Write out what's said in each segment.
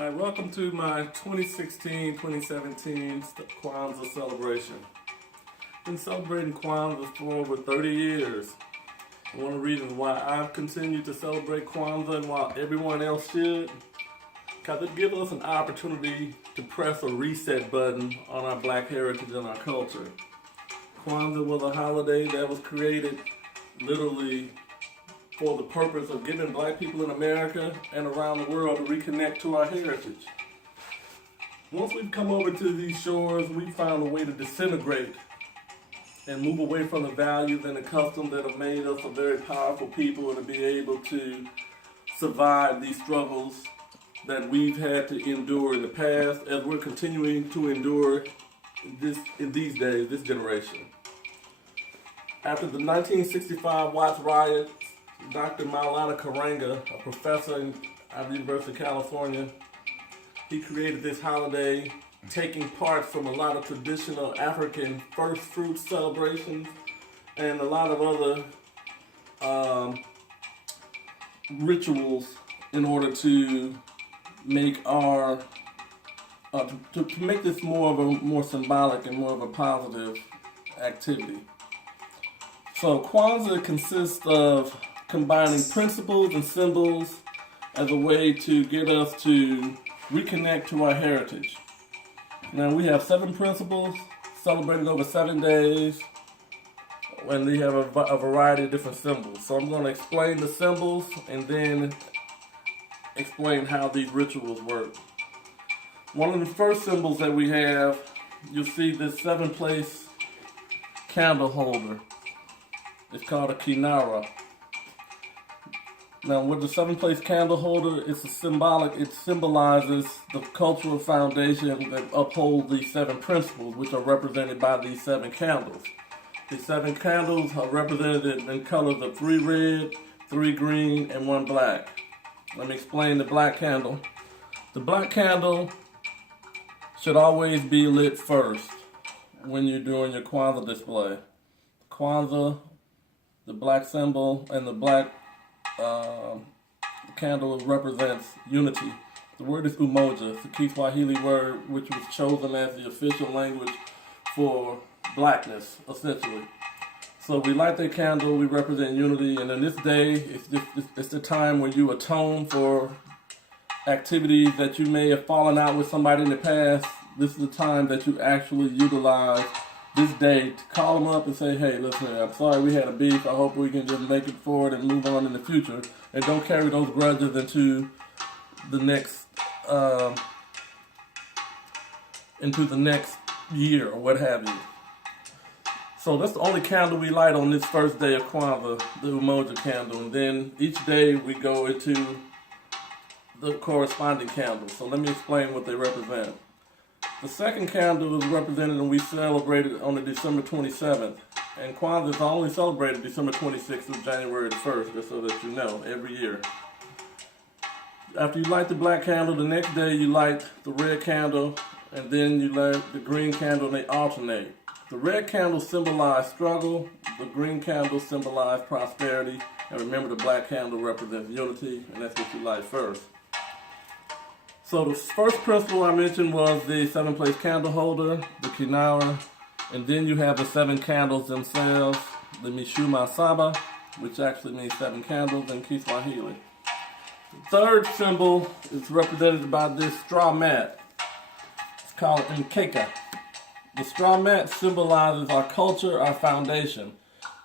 Alright, welcome to my 2016-2017 Kwanzaa celebration. Been celebrating Kwanzaa for over 30 years. One of the reasons why I've continued to celebrate Kwanzaa and why everyone else should, because it gives us an opportunity to press a reset button on our black heritage and our culture. Kwanzaa was a holiday that was created literally for the purpose of giving black people in America and around the world to reconnect to our heritage. Once we've come over to these shores, we found a way to disintegrate and move away from the values and the customs that have made us a very powerful people and to be able to survive these struggles that we've had to endure in the past as we're continuing to endure in these days, this generation. After the 1965 Watts riots, Dr. Maulana Karanga, a professor at the University of California, he created this holiday taking part from a lot of traditional African first fruit celebrations and a lot of other rituals in order to make our to make this more symbolic and more of a positive activity. So Kwanzaa consists of combining principles and symbols as a way to get us to reconnect to our heritage. Now we have 7 principles celebrated over 7 days, and they have a variety of different symbols. So I'm going to explain the symbols and then explain how these rituals work. One of the first symbols that we have, you'll see this 7-place candle holder. It's called a kinara. Now, with the 7-place candle holder, it symbolizes the cultural foundation that upholds these 7 principles, which are represented by these 7 candles. These 7 candles are represented in colors of 3 red, 3 green, and 1 black. Let me explain the black candle. The black candle should always be lit first when you're doing your Kwanzaa display. Kwanzaa, the black symbol, and the black candle represents unity. The word is Umoja. It's a Kiswahili word which was chosen as the official language for blackness, essentially. So we light that candle, we represent unity, and in this day, it's the time where you atone for activities that you may have fallen out with somebody in the past. This is the time that you actually utilize this day to call them up and say, hey, listen, I'm sorry we had a beef. I hope we can just make it forward and move on in the future. And don't carry those grudges into the next year or what have you. So that's the only candle we light on this first day of Kwanzaa, the Umoja candle. And then each day we go into the corresponding candles. So let me explain what they represent. The second candle is represented and we celebrated on the December 27th. And Kwanzaa is only celebrated December 26th through January the 1st, just so that you know, every year. After you light the black candle, the next day you light the red candle, and then you light the green candle, and they alternate. The red candle symbolizes struggle, the green candle symbolizes prosperity, and remember the black candle represents unity, and that's what you light first. So the first principle I mentioned was the 7-place candle holder, the kinara, and then you have the 7 candles themselves, the mishuma saba, which actually means 7 candles in Kiswahili. The third symbol is represented by this straw mat. It's called mkeka. The straw mat symbolizes our culture, our foundation.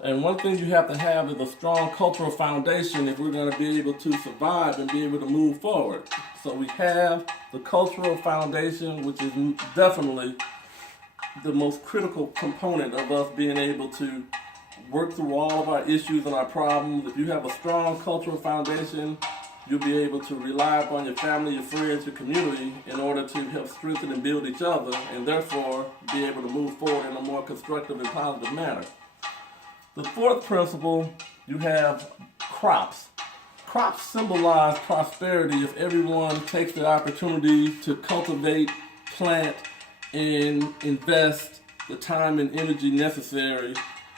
And one thing you have to have is a strong cultural foundation if we're going to be able to survive and be able to move forward. So we have the cultural foundation, which is definitely the most critical component of us being able to work through all of our issues and our problems. If you have a strong cultural foundation, you'll be able to rely upon your family, your friends, your community in order to help strengthen and build each other and therefore be able to move forward in a more constructive and positive manner. The fourth principle, you have crops. Crops symbolize prosperity if everyone takes the opportunity to cultivate, plant, and invest the time and energy necessary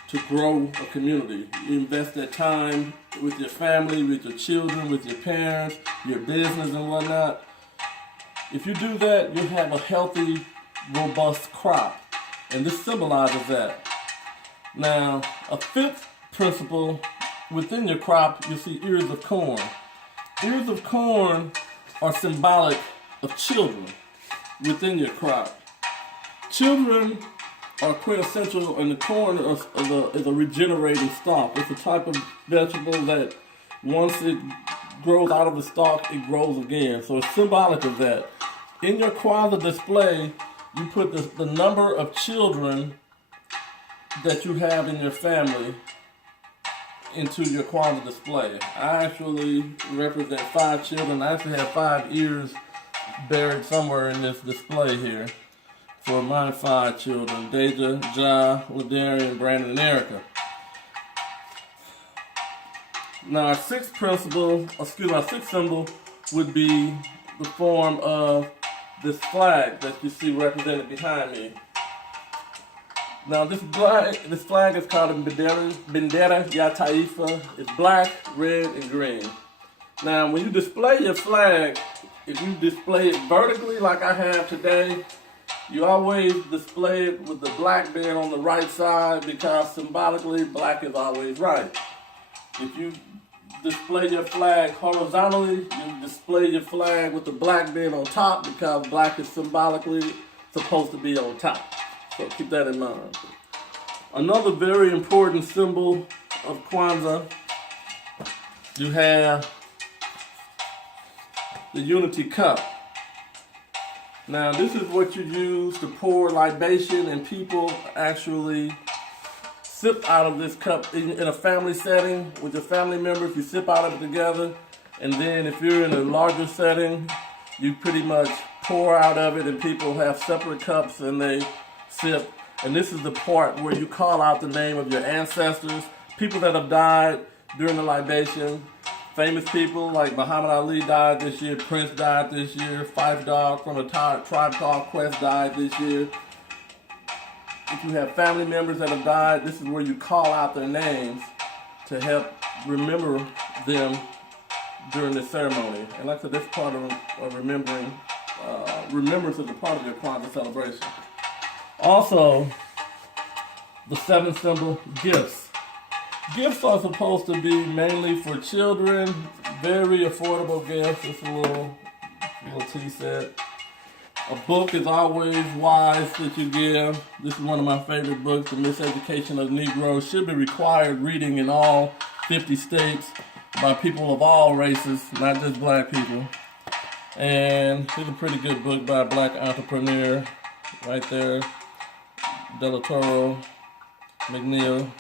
to grow a community. You invest that time with your family, with your children, with your parents, your business and whatnot. If you do that, you have a healthy, robust crop. And this symbolizes that. Now, a fifth principle within your crop, you see ears of corn. Ears of corn are symbolic of children within your crop. Children are quintessential, and the corn is a regenerating stalk. It's a type of vegetable that once it grows out of the stalk, it grows again. So it's symbolic of that. In your Kwanzaa display, you put the number of children that you have in your family into your Kwanzaa display. I actually represent 5 children. I actually have 5 ears buried somewhere in this display here for my 5 children: Deja, Ja, Ladarian, Brandon, and Erica. Now our sixth symbol would be the form of this flag that you see represented behind me. Now this flag is called a Bendera Ya Taifa. It's black, red, and green. Now when you display your flag, if you display it vertically like I have today, you always display it with the black being on the right side, because symbolically black is always right. If you display your flag horizontally, you display your flag with the black being on top, because black is symbolically supposed to be on top. So keep that in mind. Another very important symbol of Kwanzaa, you have the unity cup. Now this is what you use to pour libation, and people actually sip out of this cup in a family setting with your family members. You sip out of it together, and then if you're in a larger setting, you pretty much pour out of it, and people have separate cups and they sip. And this is the part where you call out the name of your ancestors, people that have died during the libation. Famous people like Muhammad Ali died this year, Prince died this year, Fife Dog from a tribe called Quest died this year. If you have family members that have died, this is where you call out their names to help remember them during this ceremony. And like I said, this part of remembering, remembrance is a part of your Kwanzaa celebration. Also, the seventh symbol, gifts. Gifts are supposed to be mainly for children, very affordable gifts. It's a little tea set. A book is always wise that you give. This is one of my favorite books, The Miseducation of Negroes. Should be required reading in all 50 states by people of all races, not just black people. And it's a pretty good book by a black entrepreneur right there, Delatoro McNeil,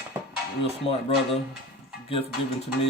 real smart brother. Gift given to me.